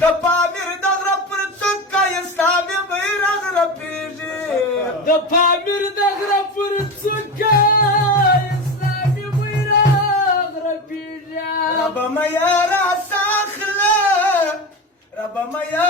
د پامیر د غره پر څوکه اسلامي بیرغ رپېږي د پامیر د غره پر څوکه اسلامي بیرغ رپېږي ربه مه یې راساخله ربه مه یې